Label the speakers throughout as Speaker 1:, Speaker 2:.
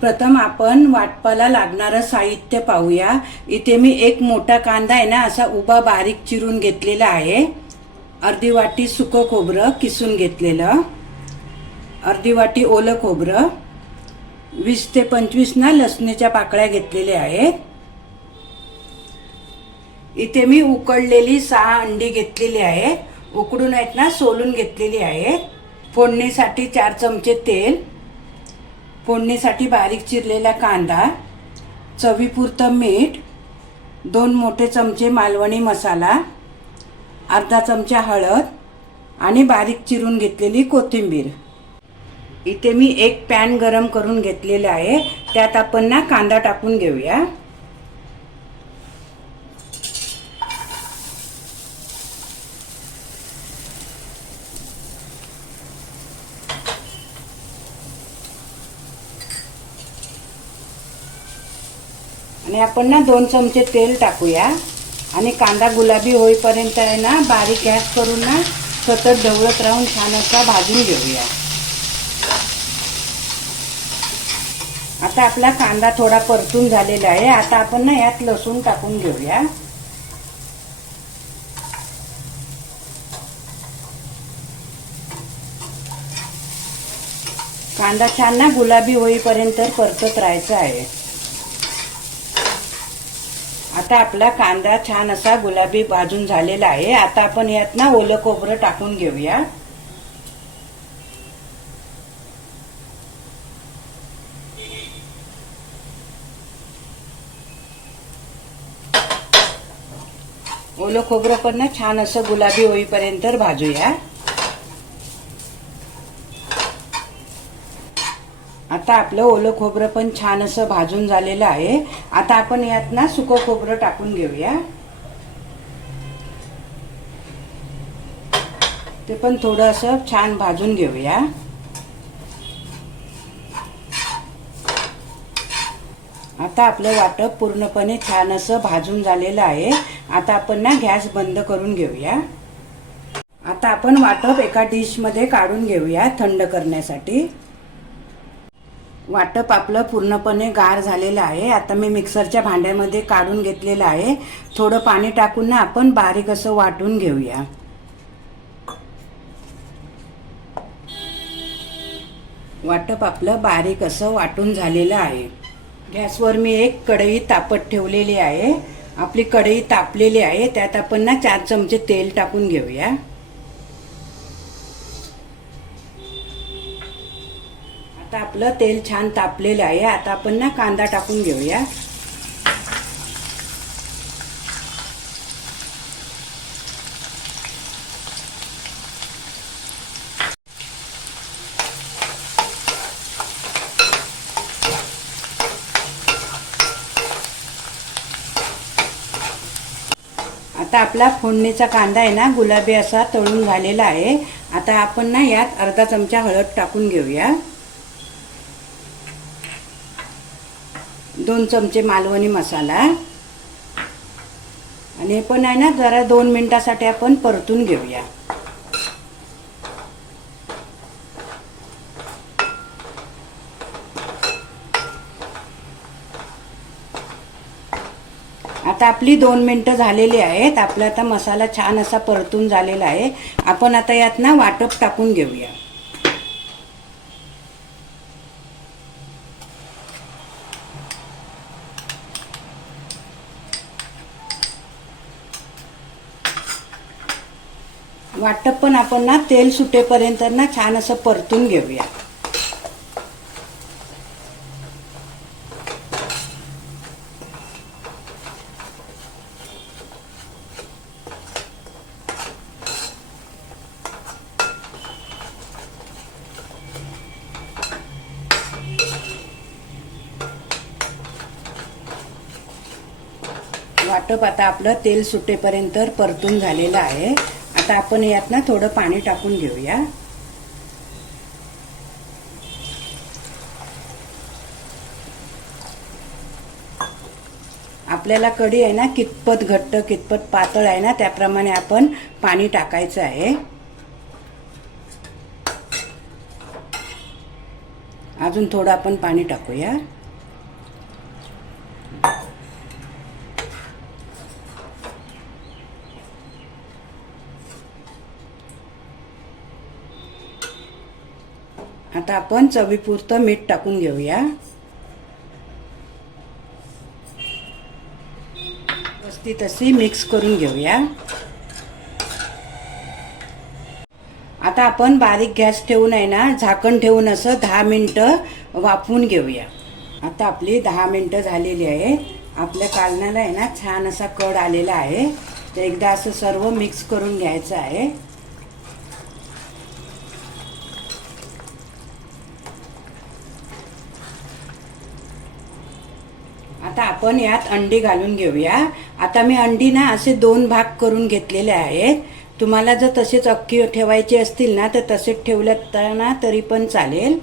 Speaker 1: प्रथम आपण वाटपाला लागणारं साहित्य पाहूया. इथे मी एक मोठा कांदा आहे ना असा उभा बारीक चिरून घेतलेला आहे. अर्धी वाटी सुकं खोबरं किसून घेतलेलं. अर्धी वाटी ओलं खोबरं. वीस ते पंचवीस ना लसणीच्या पाकळ्या घेतलेल्या आहेत. इथे मी उकडलेली सहा अंडी घेतलेली आहे. उकडून आहेत ना सोलून घेतलेली आहेत फोडणीसाठी चार चमचे तेल. फोडणीसाठी बारीक चिरलेला कांदा. चवीपुरतं मीठ. दोन मोठे चमचे मालवणी मसाला. अर्धा चमचा हळद. आणि बारीक चिरून घेतलेली कोथिंबीर. इथे मी एक पॅन गरम करून घेतलेला आहे. त्यात आपण ना कांदा टाकून घेऊया. आणि आपण ना दोन चमचे तेल टाकूया. आणि कांदा गुलाबी होईपर्यंत आहे ना बारीक गॅस करून ना सतत ढवळत राहून छान असा भाजून घेऊया. आता आपला कांदा थोडा परतून झालेला आहे. आता आपण ना यात लसूण टाकून घेऊया. कांदा छान ना गुलाबी होईपर्यंत परतत राहायचं आहे. आता आपला कांदा छान असा गुलाबी भाजून झालेला आहे. आता आपण यात ना ओलं खोबरं टाकून घेऊया. ओलं खोबरं पण ना छान असं गुलाबी होईपर्यंत भाजूया. आता आपलं ओलं खोबरं पण छान असं भाजून झालेलं आहे. आता आपण यात ना सुकं खोबरं टाकून घेऊया. ते पण थोडं असं छान भाजून घेऊया. आता आपलं वाटप पूर्णपणे छान असं भाजून झालेलं आहे. आता आपण ना गॅस बंद करून घेऊया. आता आपण वाटप एका डिशमध्ये काढून घेऊया थंड करण्यासाठी. वाटप आपलं पूर्णपणे गार झालेलं आहे. आता मी मिक्सरच्या भांड्यामध्ये काढून घेतलेलं आहे. थोडं पाणी टाकून ना आपण बारीक असं वाटून घेऊया. वाटप आपलं बारीक असं वाटून झालेलं आहे. गॅसवर मी एक कढई तापत ठेवलेली आहे. आपली कढई तापलेली आहे. त्यात आपण ना चार चमचे तेल टाकून घेऊया. आता आपलं तेल छान तापलेलं आहे. आता आपण ना कांदा टाकून घेऊया. आता आपला फोडणीचा कांदा आहे ना गुलाबी असा तळून झालेला आहे. आता आपण ना यात अर्धा चमचा हळद टाकून घेऊया. दोन चमचे मालवणी मसाला. आणि हे पण आहे ना जरा दोन मिनिटासाठी आपण परतून घेऊया. आता आपली दोन मिनटं झालेली आहेत. आपला आता मसाला छान असा परतून झालेला आहे. आपण आता यात ना वाटप टाकून घेऊया. वाटप पण आपण ना तेल सुटेपर्यंत ना छान असं परतून घेऊया. वाटप आता आपलं तेल सुटेपर्यंत परतून झालेलं आहे. आता आपण यात ना थोडं पाणी टाकून घेऊया. आपल्याला कढी आहे ना कितपत घट्ट कितपत पातळ आहे ना त्याप्रमाणे आपण पाणी टाकायचं आहे. अजून थोडं आपण पाणी टाकूया. आता आपण चवीपुरतं मीठ टाकून घेऊया. व्यवस्थित अशी मिक्स करून घेऊया. आता आपण बारीक गॅस ठेवून आहे ना झाकण ठेवून असं दहा मिनटं वाफवून घेऊया. आता आपली दहा मिनटं झालेली आहे. आपल्या कालनाला आहे ना छान असा कड आलेला आहे. तर एकदा असं सर्व मिक्स करून घ्यायचं आहे. आता आपण यात अंडी घालून घेऊया. आता मी अंडी ना असे दोन भाग करून घेतलेले आहेत. तुम्हाला जर तसेच अख्खी ठेवायचे असतील ना तर तसेच ठेवलं ना तरी पण चालेल.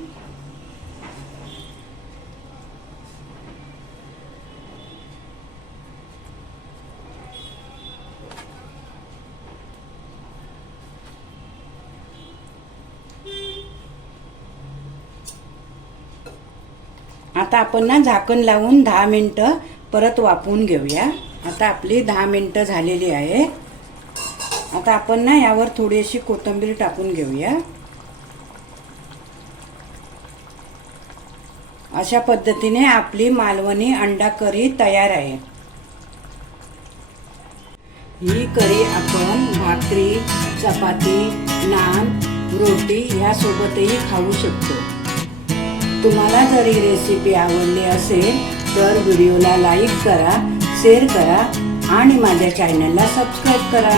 Speaker 1: आता आपण ना झाकण लावून दहा मिनटं परत वापरून घेऊया. आता आपली दहा मिनटं झालेली आहे. आता आपण ना यावर थोडीशी कोथिंबीर टाकून घेऊया. अशा पद्धतीने आपली मालवणी अंडा करी तयार आहे. ही करी आपण भाकरी चपाती नान रोटी ह्यासोबतही खाऊ शकतो. तुम्हाला जर ही रेसिपी आवडली असेल तर व्हिडिओला लाईक करा शेअर करा आणि माझ्या चॅनलला सबस्क्राईब करा.